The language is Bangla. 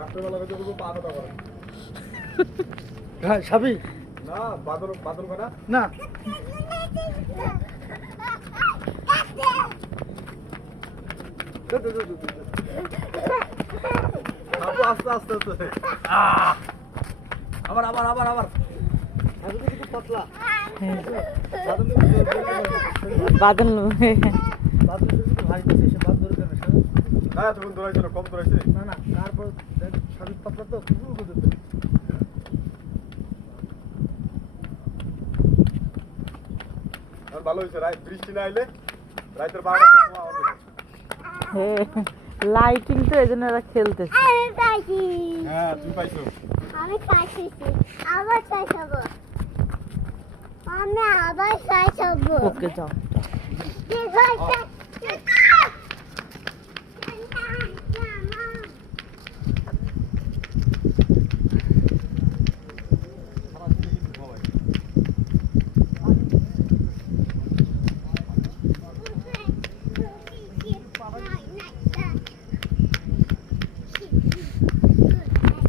রাত্রেবেলা বেজে বলবো পা কাটা করে হ্যাঁ সাবি না বাদল বাদল করা না আপু আস্তে আস্তে আস্তে আবার আবার আবার আবার পাতলা বাদল ভাই দিচ্ছে সে বাদ ধরে কেন না তখন দৌড়াইছিল কম দৌড়াইছে না না তারপর সাবি পাতলা তো শুরু করে দিতে আর ভালো হয়েছে রাত বৃষ্টি না আইলে রাতের 12টার সময় হবে লাইটিং তো এই জন্য এরা খেলতেছে। আমি পাইছি হ্যাঁ তুমি পাইছো আমি পাইছি আবার চাইছাবো আমি আবার চাইছাবো ওকে যাও ঠিক আছে